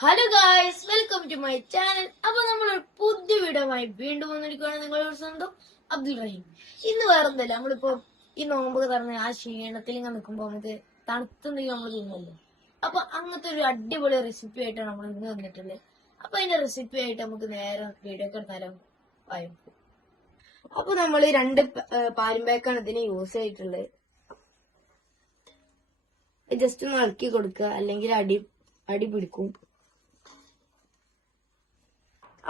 Hello guys, welcome to my channel. അപ്പൊ നമ്മൾ പുതിയ വീഡിയോമായി വീണ്ടും വന്നിരിക്കുകയാണ്. നിങ്ങളുടെ സ്വന്തം അബ്ദുൽ റഹീം. ഇന്ന് വേറൊന്നല്ല, നമ്മളിപ്പോ ഈ നോമ്പൊക്കെ തുറന്ന് ആ ക്ഷീണത്തിൽ ഇങ്ങനെ നിൽക്കുമ്പോ നമുക്ക് തണുത്തെന്തെങ്കിലും നമ്മൾ തിന്നല്ലോ. അപ്പൊ അങ്ങനത്തെ ഒരു അടിപൊളി റെസിപ്പി ആയിട്ടാണ് നമ്മൾ ഇന്ന് വന്നിട്ടുള്ളത്. അപ്പൊ അതിന്റെ റെസിപ്പി ആയിട്ട് നമുക്ക് നേരെ വീഡിയോ ഒക്കെ എടുത്താലോ? ആയോ. അപ്പൊ നമ്മൾ 2 പാലും പാക്കാണ് ഇതിന് യൂസ് ചെയ്തിട്ടുള്ളത്. ജസ്റ്റ് ഒന്ന് ഇളക്കി കൊടുക്കുക, അല്ലെങ്കിൽ അടി പിടിക്കും.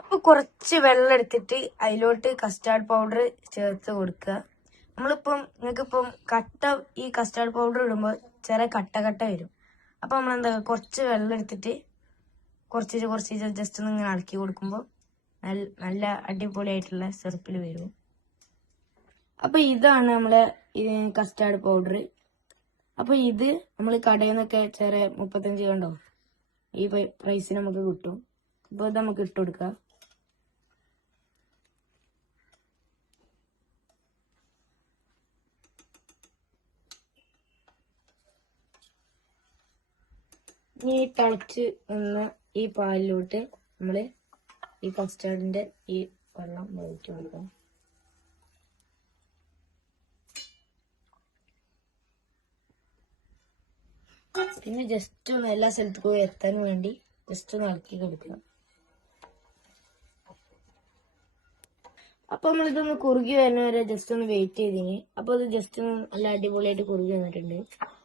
അപ്പൊ കുറച്ച് വെള്ളം എടുത്തിട്ട് അതിലോട്ട് കസ്റ്റാർഡ് പൗഡർ ചേർത്ത് കൊടുക്കുക. നമ്മളിപ്പം നിങ്ങൾക്കിപ്പം ഈ കസ്റ്റാർഡ് പൗഡർ ഇടുമ്പോൾ ചെറിയ കട്ട വരും. അപ്പൊ നമ്മളെന്താ കുറച്ച് വെള്ളം എടുത്തിട്ട് കുറച്ച് ജസ്റ്റ് ഒന്ന് ഇങ്ങനെ ഇളക്കി കൊടുക്കുമ്പോൾ നല്ല അടിപൊളിയായിട്ടുള്ള സിറപ്പിൽ വരും. അപ്പൊ ഇതാണ് നമ്മളെ കസ്റ്റാർഡ് പൗഡർ. അപ്പൊ ഇത് നമ്മൾ കടയിൽ നിന്നൊക്കെ ചെറിയ 35 കണ്ടോ, ഈ പ്രൈസിന് നമുക്ക് കിട്ടും. അപ്പൊ ഇത് നമുക്ക് ഇട്ട് കൊടുക്കാം. ഈ തിളച്ച് നിന്ന് ഈ പാലിലോട്ട് നമ്മള് ഈ കസ്റ്റാർഡിന്റെ ഈ വെള്ളം ഒഴിച്ചു കൊടുക്കാം. പിന്നെ ജസ്റ്റ് ഒന്ന് എല്ലാ സ്ഥലത്തേക്കും എത്താൻ വേണ്ടി ജസ്റ്റ് ഒന്ന് ഇളക്കി കൊടുക്കുക. അപ്പൊ നമ്മളിതൊന്ന് കുറുകി വരുന്ന വരെ ജസ്റ്റ് ഒന്ന് വെയിറ്റ് ചെയ്തിന്. അപ്പൊ അത് ജസ്റ്റ് ഒന്ന് നല്ല അടിപൊളിയായിട്ട് കുറുകി വന്നിട്ടുണ്ട്.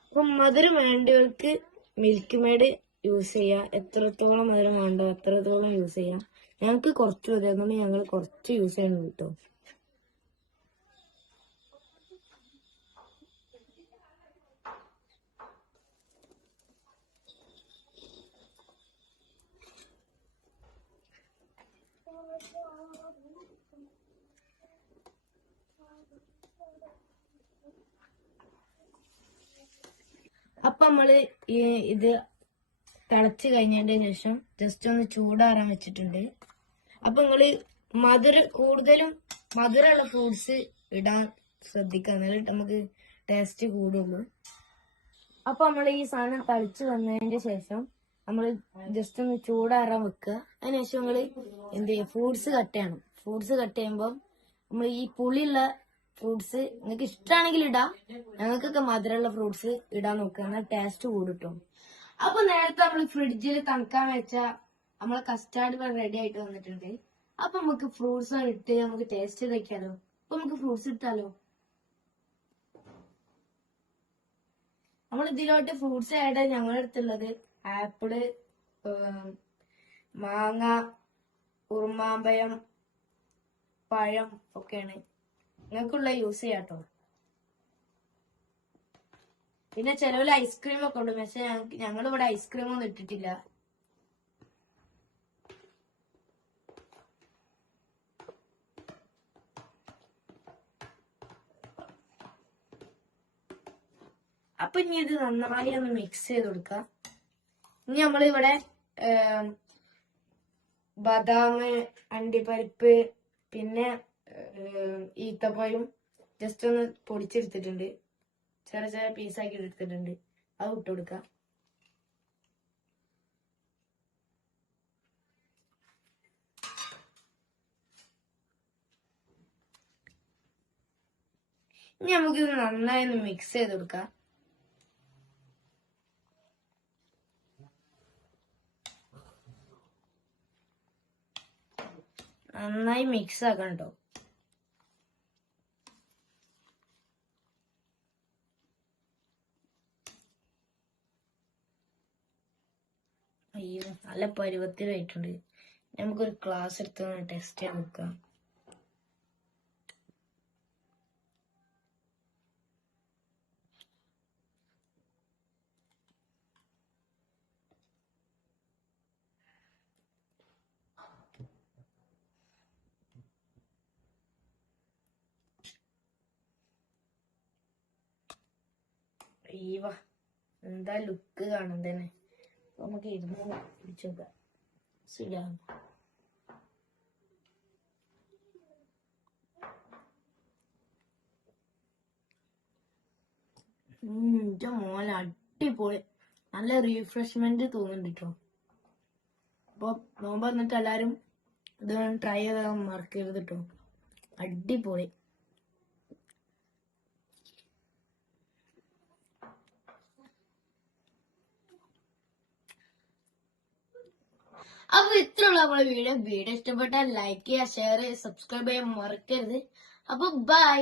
അപ്പൊ മധുരം വേണ്ടവർക്ക് മിൽക്ക് മെയ്ഡ് യൂസ് ചെയ്യാം. എത്രത്തോളം മധുരം വേണ്ടോ അത്രത്തോളം യൂസ് ചെയ്യാം. ഞങ്ങൾക്ക് കുറച്ച് മതി, അതുകൊണ്ട് ഞങ്ങൾ കുറച്ച് യൂസ് ചെയ്യണം കേട്ടോ. അപ്പൊ നമ്മള് ഇത് തിളച്ച് കഴിഞ്ഞതിന്റെ ശേഷം ജസ്റ്റ് ഒന്ന് ചൂടാറാൻ വെച്ചിട്ടുണ്ട്. അപ്പൊ നിങ്ങള് കൂടുതലും മധുരമുള്ള ഫ്രൂട്ട്സ് ഇടാൻ ശ്രദ്ധിക്കുക, എന്നാലും നമുക്ക് ടേസ്റ്റ് കൂടുള്ളൂ. അപ്പൊ നമ്മൾ ഈ സാധനം തളിച്ച് വന്നതിന്റെ ശേഷം നമ്മൾ ജസ്റ്റ് ഒന്ന് ചൂടാറാൻ വെക്കുക. അതിനുശേഷം നമ്മള് എന്ത് ചെയ്യുക, ഫ്രൂട്ട്സ് കട്ട് ചെയ്യണം. ഫ്രൂട്ട്സ് കട്ട് ചെയ്യുമ്പോൾ നമ്മൾ ഈ പുളിയുള്ള ഫ്രൂട്ട്സ് നിങ്ങൾക്ക് ഇഷ്ടമാണെങ്കിൽ ഇടാം. ഞങ്ങൾക്കൊക്കെ മധുരമുള്ള ഫ്രൂട്ട്സ് ഇടാൻ നോക്കുക, എന്നാൽ ടേസ്റ്റ് കൂടും. അപ്പൊ നേരത്തെ നമ്മൾ ഫ്രിഡ്ജിൽ തണുക്കാൻ വെച്ച നമ്മളെ കസ്റ്റാർഡ് റെഡി ആയിട്ട് വന്നിട്ടുണ്ട്. അപ്പൊ നമുക്ക് ഫ്രൂട്ട്സ് ഇട്ട് നമുക്ക് ടേസ്റ്റ് ചെയ്തേക്കാലോ. അപ്പൊ നമുക്ക് ഫ്രൂട്ട്സ് ഇട്ടാലോ. നമ്മൾ ഇതിലോട്ട് ഫ്രൂട്ട്സ് ആയിട്ട് ഞങ്ങളുടെ അടുത്തുള്ളത് ആപ്പിള്, മാങ്ങ, ഉറുമാമ്പഴം, പഴം ഒക്കെയാണ്. നിങ്ങൾക്കുള്ള യൂസ് ചെയ്യാട്ടോ. പിന്നെ ചിലവിൽ ഐസ്ക്രീം ഒക്കെ ഉണ്ട്, പക്ഷെ ഞങ്ങളിവിടെ ഐസ്ക്രീം ഒന്നും ഇട്ടിട്ടില്ല. അപ്പൊ ഇനി ഇത് നന്നായി ഒന്ന് മിക്സ് ചെയ്ത് കൊടുക്കാം. ഇനി നമ്മളിവിടെ ബദാം, അണ്ടിപ്പരിപ്പ്, പിന്നെ ഈത്തപ്പഴം ജസ്റ്റ് ഒന്ന് പൊടിച്ചെടുത്തിട്ടുണ്ട്. ചെറിയ പീസാക്കി എടുത്തിട്ടുണ്ട്. അത് ഇട്ട് കൊടുക്കാം. ഇനി നമുക്കിത് നന്നായി ഒന്ന് മിക്സ് ചെയ്ത് കൊടുക്കാം. നന്നായി മിക്സ് ആക്കണം കേട്ടോ. അയ്യോ, നല്ല പരുവത്തിലായിട്ടുണ്ട്. നമുക്കൊരു ഗ്ലാസ് എടുത്ത് ടെസ്റ്റ് ചെയ്യാൻ നോക്കാം. അയ്യോ, എന്താ ലുക്ക് കാണാൻ തന്നെ. നമുക്ക് ഇരുന്ന് പിടിച്ചു നോക്കാം. ശരിയാണ്. എന്റെ മോനെ അടിപൊളി, നല്ല റീഫ്രഷ്മെന്റ് തോന്നുന്നുണ്ട് കേട്ടോ. അപ്പൊ നോമ്പ് വന്നിട്ട് എല്ലാരും ഇത് ട്രൈ ചെയ്താൽ മറക്കരുത് കേട്ടോ. അടിപൊളി. അപ്പൊ ഇത്രയുള്ള നമ്മളെ വീഡിയോ ഇഷ്ടപ്പെട്ടാൽ ലൈക്ക് ചെയ്യുക, ഷെയർ ചെയ്യുക, സബ്സ്ക്രൈബ് ചെയ്യാൻ മറക്കരുത്. അപ്പൊ ബൈ.